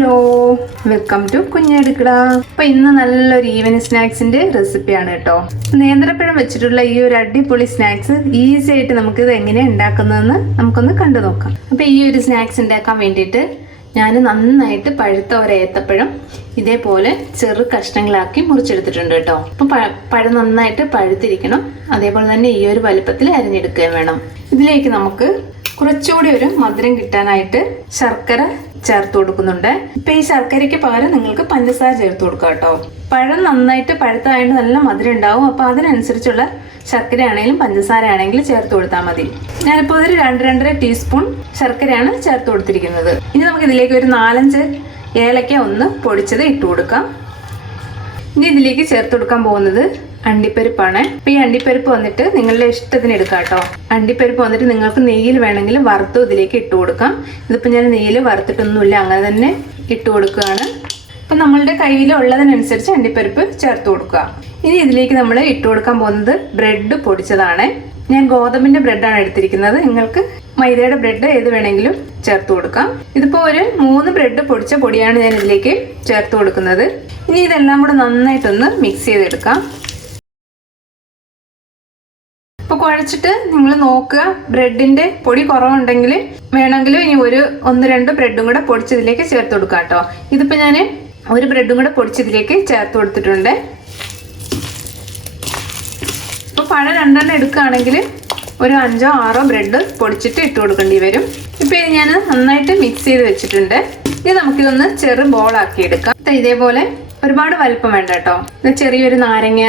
Hello, welcome to കുഞ്ഞടുക്കള. അപ്പൊ ഇന്ന് നല്ലൊരു ഈവനിങ് സ്നാക്സിന്റെ റെസിപ്പിയാണ് കേട്ടോ. നേന്ത്രപ്പഴം വെച്ചിട്ടുള്ള ഈ ഒരു അടിപൊളി സ്നാക്സ് ഈസി ആയിട്ട് നമുക്ക് ഇത് എങ്ങനെയാണ് ഉണ്ടാക്കുന്നതെന്ന് നമുക്കൊന്ന് കണ്ടു നോക്കാം. അപ്പൊ ഈ ഒരു സ്നാക്സ് ഉണ്ടാക്കാൻ വേണ്ടിയിട്ട് ഞാൻ നന്നായിട്ട് പഴുത്ത ഒരു ഏത്തപ്പഴം ഇതേപോലെ ചെറു കഷ്ണങ്ങളാക്കി മുറിച്ചെടുത്തിട്ടുണ്ട് കേട്ടോ. അപ്പൊ പഴം നന്നായിട്ട് പഴുത്തിരിക്കണം, അതേപോലെ തന്നെ ഈ ഒരു വലുപ്പത്തിൽ അരിഞ്ഞെടുക്കുകയും വേണം. ഇതിലേക്ക് നമുക്ക് കുറച്ചുകൂടി ഒരു മധുരം കിട്ടാനായിട്ട് ശർക്കര ചേർത്ത് കൊടുക്കുന്നുണ്ട്. ഇപ്പൊ ഈ ശർക്കരയ്ക്ക് പകരം നിങ്ങൾക്ക് പഞ്ചസാര ചേർത്ത് കൊടുക്കുക കേട്ടോ. പഴം നന്നായിട്ട് പഴുത്തതായിട്ട് നല്ല മധുരം ഉണ്ടാവും, അപ്പൊ അതിനനുസരിച്ചുള്ള ശർക്കര ആണെങ്കിലും പഞ്ചസാര ആണെങ്കിലും ചേർത്ത് കൊടുത്താൽ മതി. ഞാനിപ്പോൾ ഒരു 2-2.5 ടീസ്പൂൺ ശർക്കരയാണ് ചേർത്ത് കൊടുത്തിരിക്കുന്നത്. ഇനി നമുക്ക് ഇതിലേക്ക് ഒരു 4-5 ഏലക്ക ഒന്ന് പൊടിച്ചത് ഇട്ട് കൊടുക്കാം. ഇനി ഇതിലേക്ക് ചേർത്ത് കൊടുക്കാൻ പോകുന്നത് അണ്ടിപ്പരിപ്പാണ്. ഇപ്പൊ ഈ അണ്ടിപ്പരിപ്പ് വന്നിട്ട് നിങ്ങളുടെ ഇഷ്ടത്തിന് എടുക്കാം കേട്ടോ. അണ്ടിപ്പരിപ്പ് വന്നിട്ട് നിങ്ങൾക്ക് നെയ്യിൽ വേണമെങ്കിൽ വറുത്തും ഇതിലേക്ക് ഇട്ട് കൊടുക്കാം. ഇതിപ്പോ ഞാൻ നെയ്യിൽ വറുത്തിട്ടൊന്നുമില്ല, അങ്ങനെ തന്നെ ഇട്ട് കൊടുക്കുകയാണ്. അപ്പൊ നമ്മളുടെ കയ്യിൽ ഉള്ളതിനനുസരിച്ച് അണ്ടിപ്പരിപ്പ് ചേർത്ത് കൊടുക്കുക. ഇനി ഇതിലേക്ക് നമ്മൾ ഇട്ട് കൊടുക്കാൻ പോകുന്നത് ബ്രെഡ് പൊടിച്ചതാണ്. ഞാൻ ഗോതമ്പിന്റെ ബ്രെഡാണ് എടുത്തിരിക്കുന്നത്. നിങ്ങൾക്ക് മൈദയുടെ ബ്രെഡ് ഏത് വേണമെങ്കിലും ചേർത്ത് കൊടുക്കാം. ഇതിപ്പോ ഒരു 3 ബ്രെഡ് പൊടിച്ച പൊടിയാണ് ഞാൻ ഇതിലേക്ക് ചേർത്ത് കൊടുക്കുന്നത്. ഇനി ഇതെല്ലാം കൂടെ നന്നായിട്ടൊന്ന് മിക്സ് ചെയ്തെടുക്കാം. ഇപ്പൊ കുഴച്ചിട്ട് നിങ്ങൾ നോക്കുക, ബ്രെഡിന്റെ പൊടി കുറവുണ്ടെങ്കിൽ വേണമെങ്കിൽ ഇനി ഒരു 1-2 ബ്രെഡും കൂടെ പൊടിച്ചതിലേക്ക് ചേർത്ത് കൊടുക്കാം കേട്ടോ. ഇതിപ്പോ ഞാൻ ഒരു ബ്രെഡും കൂടെ പൊടിച്ചതിലേക്ക് ചേർത്ത് കൊടുത്തിട്ടുണ്ട്. ഇപ്പൊ പഴം 2 എടുക്കുകയാണെങ്കിൽ ഒരു 5-6 ബ്രെഡ് പൊടിച്ചിട്ട് ഇട്ട് കൊടുക്കേണ്ടി വരും. ഇപ്പൊ ഇത് ഞാൻ നന്നായിട്ട് മിക്സ് ചെയ്ത് വെച്ചിട്ടുണ്ട്. ഇനി നമുക്കിതൊന്ന് ചെറു ബോളാക്കി എടുക്കാം. ഇതേപോലെ ഒരുപാട് വലുപ്പം വേണ്ട കേട്ടോ. ചെറിയൊരു നാരങ്ങ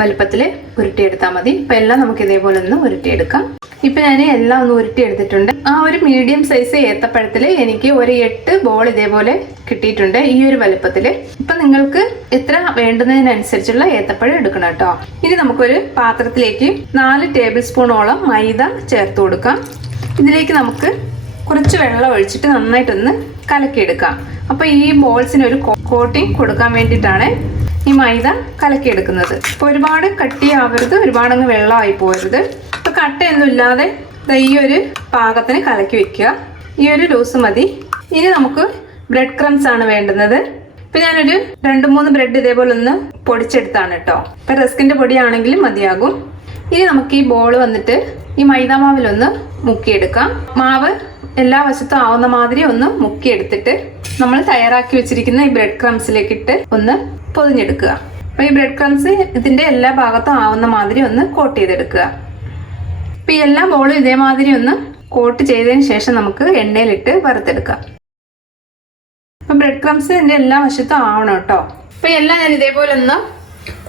വലുപ്പത്തിൽ ഉരുട്ടിയെടുത്താൽ മതി. ഇപ്പൊ എല്ലാം നമുക്ക് ഇതേപോലെ ഒന്ന് ഉരുട്ടിയെടുക്കാം. ഇപ്പൊ ഞാൻ എല്ലാം ഒന്ന് ഉരുട്ടിയെടുത്തിട്ടുണ്ട്. ആ ഒരു മീഡിയം സൈസ് ഏത്തപ്പഴത്തില് എനിക്ക് ഒരു 8 ബോൾ ഇതേപോലെ കിട്ടിയിട്ടുണ്ട്, ഈ ഒരു വലുപ്പത്തില്. ഇപ്പൊ നിങ്ങൾക്ക് എത്ര വേണ്ടുന്നതിനനുസരിച്ചുള്ള ഏത്തപ്പഴം എടുക്കണം കേട്ടോ. ഇനി നമുക്കൊരു പാത്രത്തിലേക്ക് 4 ടേബിൾ സ്പൂണോളം മൈദ ചേർത്ത് കൊടുക്കാം. ഇതിലേക്ക് നമുക്ക് കുറച്ച് വെള്ളം ഒഴിച്ചിട്ട് നന്നായിട്ടൊന്ന് കലക്കിയെടുക്കാം. അപ്പൊ ഈ ബോൾസിന് ഒരു കോട്ടിങ് കൊടുക്കാൻ വേണ്ടിയിട്ടാണ് ഈ മൈദ കലക്കിയെടുക്കുന്നത്. ഇപ്പൊ ഒരുപാട് കട്ടിയാവരുത്, ഒരുപാടങ്ങ് വെള്ളമായി പോകരുത്. ഇപ്പൊ കട്ടയൊന്നും ഇല്ലാതെ ഈ ഒരു പാകത്തിന് കലക്കി വെക്കുക. ഈ ഒരു ലൂസ് മതി. ഇനി നമുക്ക് ബ്രെഡ് ക്രംസ് ആണ് വേണ്ടുന്നത്. ഇപ്പൊ ഞാനൊരു 2-3 ബ്രെഡ് ഇതേപോലെ ഒന്ന് പൊടിച്ചെടുത്താണ് കേട്ടോ. ഇപ്പൊ റസ്കിന്റെ പൊടിയാണെങ്കിലും മതിയാകും. ഇനി നമുക്ക് ഈ ബോൾ വന്നിട്ട് ഈ മൈദാമാവിലൊന്ന് മുക്കിയെടുക്കാം. മാവ് എല്ലാ വശത്തും ആവുന്ന മാതിരി ഒന്ന് മുക്കിയെടുത്തിട്ട് നമ്മൾ തയ്യാറാക്കി വെച്ചിരിക്കുന്ന ഈ ബ്രെഡ് ക്രംസിലേക്ക് ഇട്ട് ഒന്ന് പൊതിഞ്ഞെടുക്കുക. അപ്പൊ ഈ ബ്രെഡ് ക്രംസ് ഇതിന്റെ എല്ലാ ഭാഗത്തും ആവുന്ന മാതിരി ഒന്ന് കോട്ട് ചെയ്തെടുക്കുക. അപ്പൊ ഈ എല്ലാ ബോളും ഇതേമാതിരി ഒന്ന് കോട്ട് ചെയ്തതിന് ശേഷം നമുക്ക് എണ്ണയിലിട്ട് വറുത്തെടുക്കാം. അപ്പൊ ബ്രെഡ് ക്രംസ് ഇതിന്റെ എല്ലാ വശത്തും ആവണം കേട്ടോ. അപ്പൊ എല്ലാം ഞാൻ ഇതേപോലെ ഒന്ന്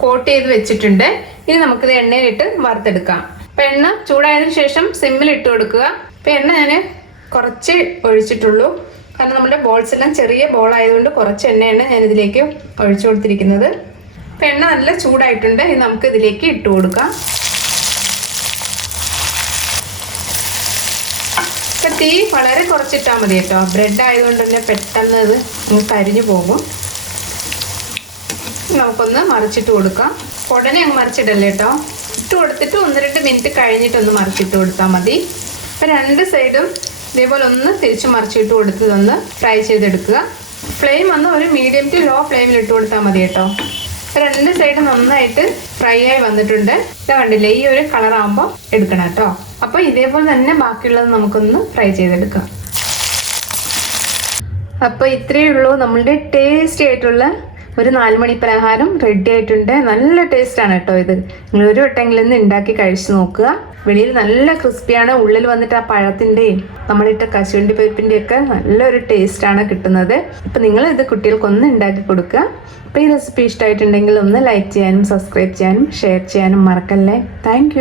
കോട്ട് ചെയ്ത് വെച്ചിട്ടുണ്ട്. ഇനി നമുക്കിത് എണ്ണയിലിട്ട് വറുത്തെടുക്കാം. അപ്പൊ എണ്ണ ചൂടായതിനു ശേഷം സിമ്മിൽ ഇട്ട് കൊടുക്കുക. അപ്പൊ എണ്ണ ഞാൻ കുറച്ച് ഒഴിച്ചിട്ടുള്ളൂ, കാരണം നമ്മുടെ ബോൾസ് എല്ലാം ചെറിയ ബോൾ ആയതുകൊണ്ട് കുറച്ച് എണ്ണയാണ് ഞാൻ ഇതിലേക്ക് ഒഴിച്ചു കൊടുത്തിരിക്കുന്നത്. അപ്പം എണ്ണ നല്ല ചൂടായിട്ടുണ്ട്. ഇനി നമുക്ക് ഇതിലേക്ക് ഇട്ട് കൊടുക്കാം. ഇപ്പം തീ വളരെ കുറച്ചിട്ടാൽ മതി കേട്ടോ. ബ്രെഡ് ആയതുകൊണ്ട് തന്നെ പെട്ടെന്ന് ഇത് കരിഞ്ഞു പോകും. നമുക്കൊന്ന് മറിച്ചിട്ട് കൊടുക്കാം. ഉടനെ അങ്ങ് മറിച്ചിടല്ലേ കേട്ടോ. ഇട്ട് കൊടുത്തിട്ട് 1-2 മിനിറ്റ് കഴിഞ്ഞിട്ടൊന്ന് മറിച്ചിട്ട് കൊടുത്താൽ മതി. അപ്പം 2 സൈഡും ഇതേപോലെ ഒന്ന് തിരിച്ച് മറിച്ചിട്ട് കൊടുത്തതൊന്ന് ഫ്രൈ ചെയ്തെടുക്കുക. ഫ്ലെയിം ഒന്ന് ഒരു മീഡിയം ടു ലോ ഫ്ലെയിമിൽ ഇട്ട് കൊടുത്താൽ മതി കേട്ടോ. 2 സൈഡ് നന്നായിട്ട് ഫ്രൈ ആയി വന്നിട്ടുണ്ട്. ഇത് കണ്ടില്ലേ, ഈ ഒരു കളർ ആകുമ്പോൾ എടുക്കണം കേട്ടോ. അപ്പോൾ ഇതേപോലെ തന്നെ ബാക്കിയുള്ളത് നമുക്കൊന്ന് ഫ്രൈ ചെയ്തെടുക്കാം. അപ്പോൾ ഇത്രയേ ഉള്ളൂ, നമ്മളുടെ ടേസ്റ്റി ആയിട്ടുള്ള ഒരു 4 മണി പലഹാരം റെഡി ആയിട്ടുണ്ട്. നല്ല ടേസ്റ്റാണ് കേട്ടോ ഇത്. നിങ്ങൾ ഒരു വട്ടമെങ്കിലും ഒന്ന് ഉണ്ടാക്കി കഴിച്ചു നോക്കുക. വെളിയിൽ നല്ല ക്രിസ്പിയാണ്, ഉള്ളിൽ വന്നിട്ട് ആ പഴത്തിൻ്റെയും നമ്മളിട്ട കശുവണ്ടി പരിപ്പിൻ്റെ ഒക്കെ നല്ലൊരു ടേസ്റ്റാണ് കിട്ടുന്നത്. അപ്പം നിങ്ങൾ ഇത് കുട്ടികൾക്കൊന്ന് ഉണ്ടാക്കി കൊടുക്കുക. അപ്പോൾ ഈ റെസിപ്പി ഇഷ്ടമായിട്ടുണ്ടെങ്കിൽ ഒന്ന് ലൈക്ക് ചെയ്യാനും സബ്സ്ക്രൈബ് ചെയ്യാനും ഷെയർ ചെയ്യാനും മറക്കല്ലേ. താങ്ക്